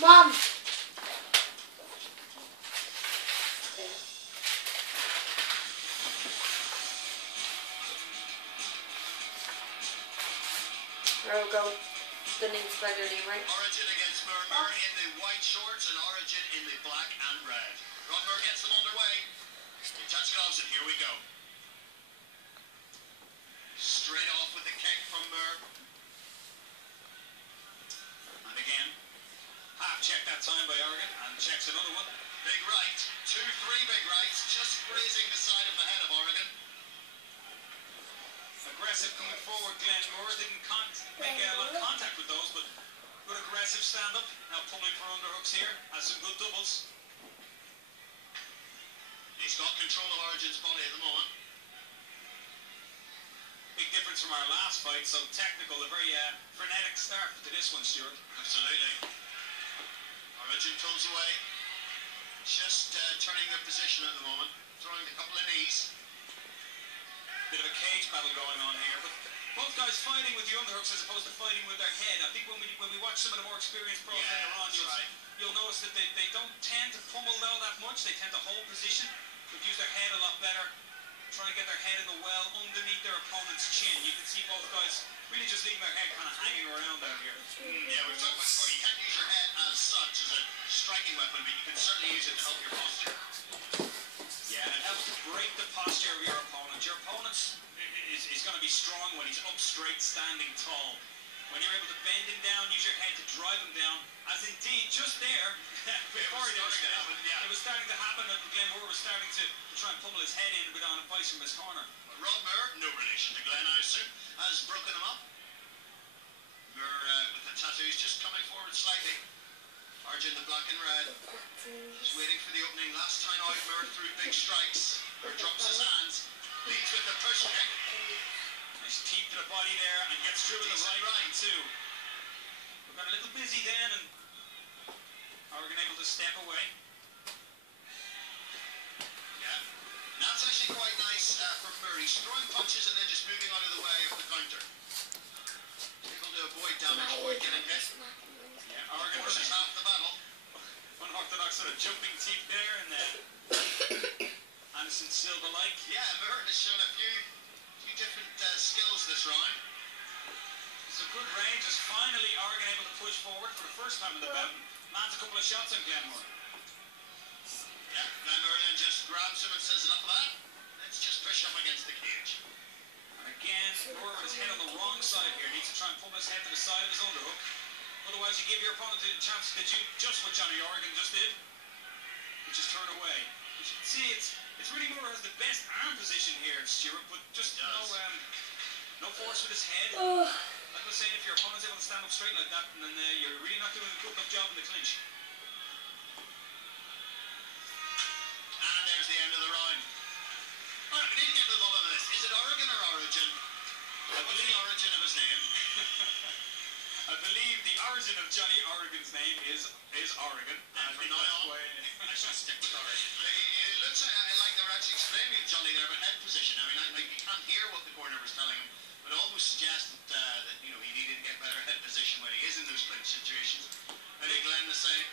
Mom. There we go. The name's by their name, right? Origin against Murmur in the white shorts and Origin in the black and red. Murmur gets them underway. Touch gloves and here we go. Straight off with the kick from Mur. And again, half check that time by Origan and checks another one. Big right, 2-3 big rights, just grazing the side of the head of Origan. Aggressive coming forward, Glenn Moore didn't make a lot of contact with those, but good aggressive stand up. Now pulling for underhooks here, has some good doubles. He's got control of Origin's body at the moment. Big difference from our last fight, so technical, a very frenetic start to this one, Stuart. Absolutely. Origin pulls away, just turning their position at the moment, throwing a couple of knees. Bit of a cage battle going on here, but both guys fighting with the underhooks as opposed to fighting with their head. I think when we watch some of the more experienced pros later on, you'll notice that they don't tend to pummel though that much. They tend to hold position, but use their head a lot better. Try and get their head in the well underneath their opponent's chin. You can see both guys really just leaving their head kind of hanging around out here. Yeah, we've talked about before, you can't use your head as such as a striking weapon, but you can certainly use it to help your posture. Yeah, and it helps to break the posture of your opponent. Your opponent is going to be strong when he's up straight, standing tall. When you're able to bend him down, use your head to drive him down, as indeed, just there, before it was starting to happen, and Glenn Moore was starting to try and pummel his head in with on advice from his corner. Rod Moore, no relation to Glenn, I assume, has broken him up. Moore with the tattoos just coming forward slightly. Origin the black and red. Just waiting for the opening. Last time out, Moore threw big strikes. Moore drops his hands. Leads with the push kick. Nice teep to the body there and gets through with the right too. We got a little busy then and Origan able to step away. Yeah. That's actually quite nice from Moore. He's throwing punches and then just moving out of the way of the counter. Able to avoid damage, avoid getting hit. Yeah, Origan versus half the battle. Unorthodox sort of jumping teep there and Anderson Silva-like. Yeah, Moore has shown a few different skills this round. Some good range as finally Origan able to push forward for the first time in the bout. Lands a couple of shots on Glenn Moore. Yeah, Glenn Moore then just grabs him and says enough of that. Let's just push up against the cage. And again, Moore with his head on the wrong side here. Needs to try and pull his head to the side of his underhook. Otherwise you give your opponent a chance to do just what Johnny Origan just did, which is turn away. As you can see, it's really Moore has the best arm position here, Stuart, but just no force with his head. Like I was saying, if your opponent's able to stand up straight like that, then you're really not doing a good enough job in the clinch. And there's the end of the round. Alright, we need to get to the bottom of this. Is it Origan or Origin? What's the origin of his name? I believe the origin of Johnny Origan's name is Origan. And from now on, I shall stick with Origan. It looks like they were actually explaining Johnny there about head position. I mean, you can't hear what the corner was telling him, but it almost suggested that he needed to get better head position when he is in those clinch situations. I think Glenn the same.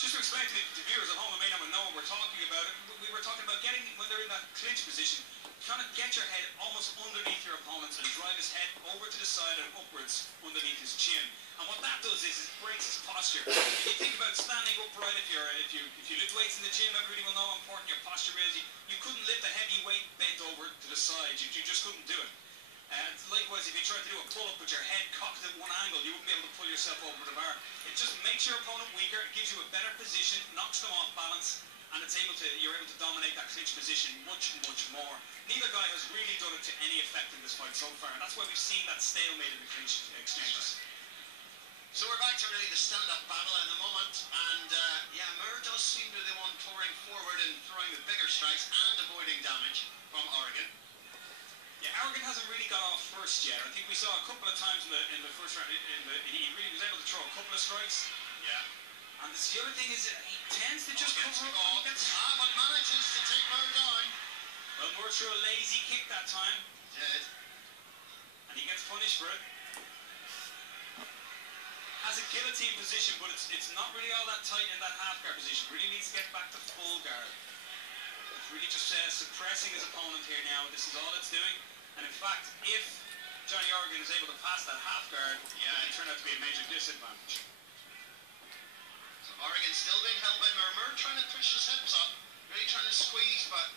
Just to explain to the viewers at home who may not know what we're talking about, we were talking about getting, when they're in that clinch position, trying to get your head almost underneath your opponent and drive his head over to the side and upwards underneath his chin. And what that does is it breaks his posture. If you think about standing upright, if you lift weights in the gym, everybody will know how important your posture is. You couldn't lift a heavy weight bent over to the side. You just couldn't do it. Likewise, if you try to do a pull-up with your head cocked at one angle, you wouldn't be able to pull yourself over the bar. It just makes your opponent weaker, it gives you a better position, knocks them off balance, and you're able to dominate that clinch position much, much more. Neither guy has really done it to any effect in this fight so far, and that's why we've seen that stalemate in the clinch exchanges. So we're back to really the stand-up battle at the moment, and Moore does seem to be the one pouring forward and throwing the bigger strikes and avoiding damage from Origan. Yeah, Origan hasn't really got off first yet. I think we saw a couple of times in the first round, he really was able to throw a couple of strikes. Yeah. And the other thing is, he tends to just cover up. But manages to take Moore down. Well, Moore threw a lazy kick that time. Did. And he gets punished for it. has a guillotine position, but it's not really all that tight in that half guard position. Really needs to get back to full guard. It's really just suppressing his opponent here now. This is all it's doing. And in fact, if Johnny Origan is able to pass that half guard, it can turn out to be a major disadvantage. So Origan still being held by Murmur, trying to push his hips up, really trying to squeeze, but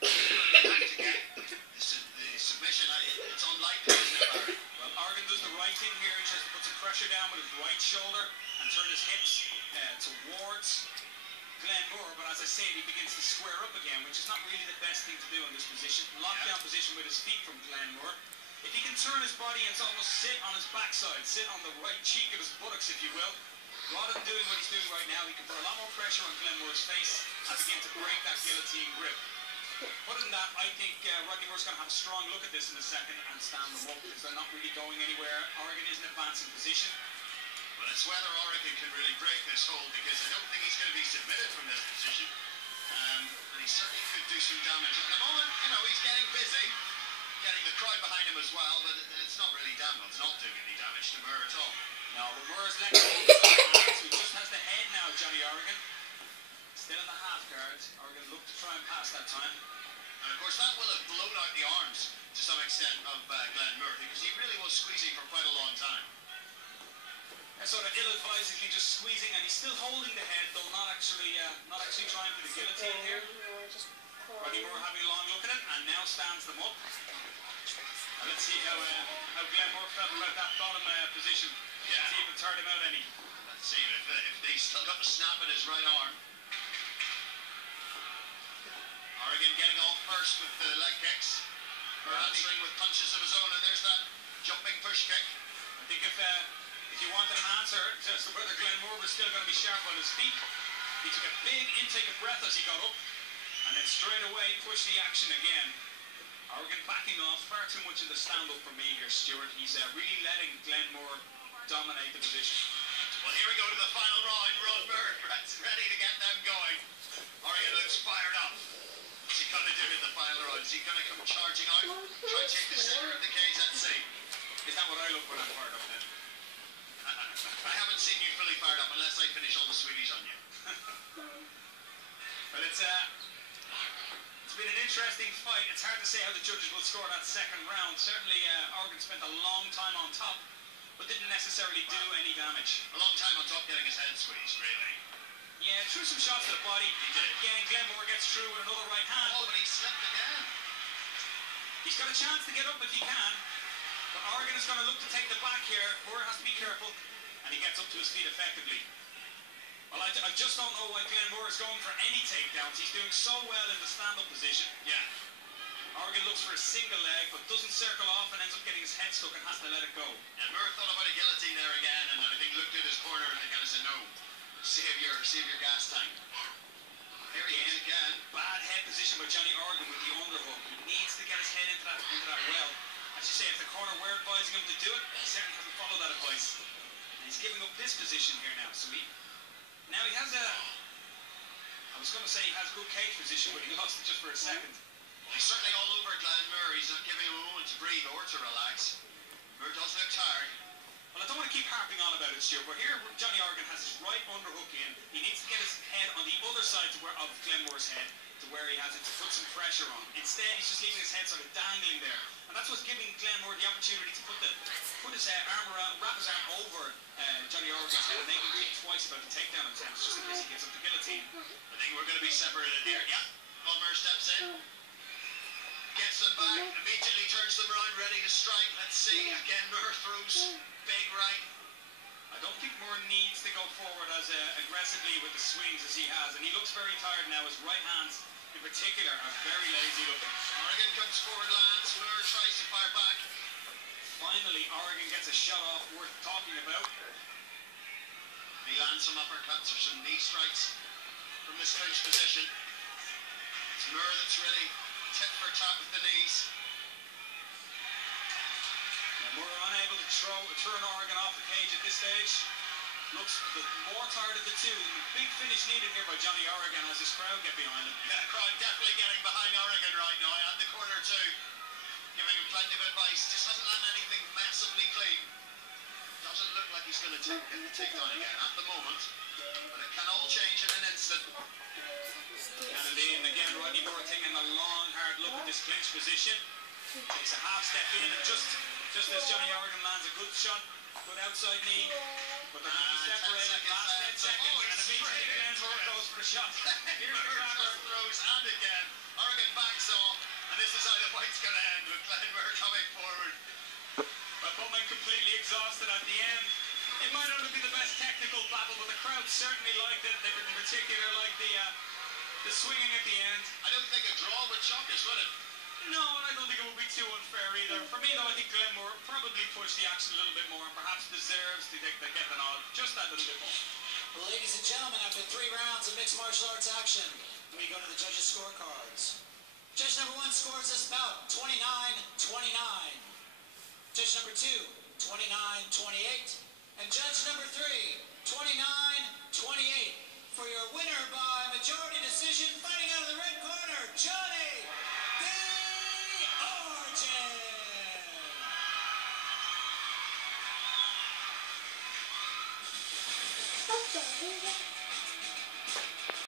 to get the submission. It's unlikely, isn't it, Barry? Well, Origan does the right thing here. He tries to put some pressure down with his right shoulder and turn his hips towards Glenn Moore, but as I said, he begins to square up again, which is not really the best thing to do in this position. Lockdown position with his feet from Glenn Moore. If he can turn his body and almost sit on his backside, sit on the right cheek of his buttocks, if you will, rather than doing what he's doing right now, he can put a lot more pressure on Glenn Moore's face and begin to break that guillotine grip. Other than that, I think Rodney Moore's going to have a strong look at this in a second and stand them up because they're not really going anywhere. Origan is in advancing position. Well, it's whether Origan can really break this hold, because I don't think he's going to be submitted from this position. And he certainly could do some damage. At the moment, you know, he's getting busy, getting the crowd behind him as well, but it's not really damage. It's not doing any damage to Moore at all. No, but Moore's letting go of his hands, so he just has the head now, Johnny Origan. Still in the half guard. Origan looked to try and pass that time. And of course, that will have blown out the arms to some extent of Glenn Moore, because he really was squeezing for quite a long time. Sort of ill-advisedly just squeezing, and he's still holding the head, though not actually trying for the guillotine here. Rodney Moore having a long look at it, and now stands them up. Now let's see how Glenn Moore felt about that bottom position. Yeah. See if it turned him out any. Let's see if he's still got the snap in his right arm. Origan getting off first with the leg kicks. Or answering with punches of his own, and there's that jumping push kick. I think if you wanted an answer as to whether Glenn Moore was still going to be sharp on his feet, he took a big intake of breath as he got up, and then straight away pushed the action again. Origan backing off far too much in the stand-up for me here, Stuart. He's really letting Glenn Moore dominate the position. Well, here we go to the final round. Rodmer ready to get them going. Origan looks fired up. What's he going to do in the final round? Is he going to come charging out, try and take the center of the cage? Let's see. Is that what I look when I'm fired up then? I haven't seen you fully fired up unless I finish all the sweeties on you. Well, it's been an interesting fight. It's hard to say how the judges will score that second round. Certainly, Origan spent a long time on top, but didn't necessarily do any damage. A long time on top, getting his head squeezed, really. Yeah, threw some shots to the body. He did. Again, Glenn Moore gets through with another right hand. Oh, but he slipped again. He's got a chance to get up if he can. But Origan is going to look to take the back here. Moore has to be careful. And he gets up to his feet effectively. Well, I just don't know why Glenn Moore is going for any takedowns. He's doing so well in the stand-up position. Yeah. Origan looks for a single leg, but doesn't circle off and ends up getting his head stuck and has to let it go. And Moore thought about a guillotine there again, and I think looked at his corner and kind of said, no, save your gas tank. Here he is again. Bad head position by Johnny Origan with the underhook. He needs to get his head into that well. As you say, if the corner were advising him to do it, he certainly hasn't followed that advice. And he's giving up this position here now. So he has I was going to say he has good cage position, but he lost it just for a second. He's certainly all over Glenn Moore. He's not giving him a moment to breathe or to relax. Moore does look tired. Well, I don't want to keep harping on about it, Stuart, but here Johnny Origan has his right underhook in. He needs to get his head on the other side of Glenn Moore's head, to where he has it to put some pressure on. Instead, he's just leaving his head sort of dangling there. And that's what's giving Glenn Moore the opportunity to put his arm around, wrap his arm over Johnny Origan's head, and they can think twice about the takedown attempts, just in case he gets up the guillotine. I think we're going to be separated here. Yeah. Moore steps in. Gets them back, immediately turns them around, ready to strike. Let's see. Again, Moore throws big right. I don't think Moore needs to go forward as aggressively with the swings as he has, and he looks very tired now. His right hands, in particular, are very lazy looking. Origan comes forward, lands. Moore tries to fire back. Finally, Origan gets a shot off worth talking about. He lands some uppercuts or some knee strikes from this clinch position. It's Moore that's really tit for tat with the knees. And Moore unable to turn Origan off the cage at this stage. Looks the more tired of the two. Big finish needed here by Johnny Origan as his crowd get behind him. Yeah, crowd definitely getting behind Origan right now. And the corner too, giving him plenty of advice. Just hasn't done anything massively clean. doesn't look like he's going to get the takedown again at the moment, but it can all change in an instant. And again, Rodney Moore taking a long, hard look at this clinch position. Takes a half step in, and just as Johnny Origan lands a good shot, good outside knee, but they're going to be separated last 10 seconds, and eventually Glenn Moore goes for a shot. Here's the grabber. Throws, and again, Origan backs off, and this is how the fight's going to end with Glenn Moore coming forward. But Bowman completely exhausted at the end. It might not have been the best technical battle, but the crowd certainly liked it. They in particular liked the swinging at the end. I don't think a draw would shock us, would it? No, and I don't think it would be too unfair either. For me, though, I think Glenn Moore probably pushed the action a little bit more and perhaps deserves to get the nod just that little bit more. Well, ladies and gentlemen, after 3 rounds of mixed martial arts action, we go to the judges' scorecards. Judge number 1 scores this bout 29-29. Judge number 2, 29-28. And judge number 3, 29-28. For your winner by majority decision, fighting out of the red corner, Johnny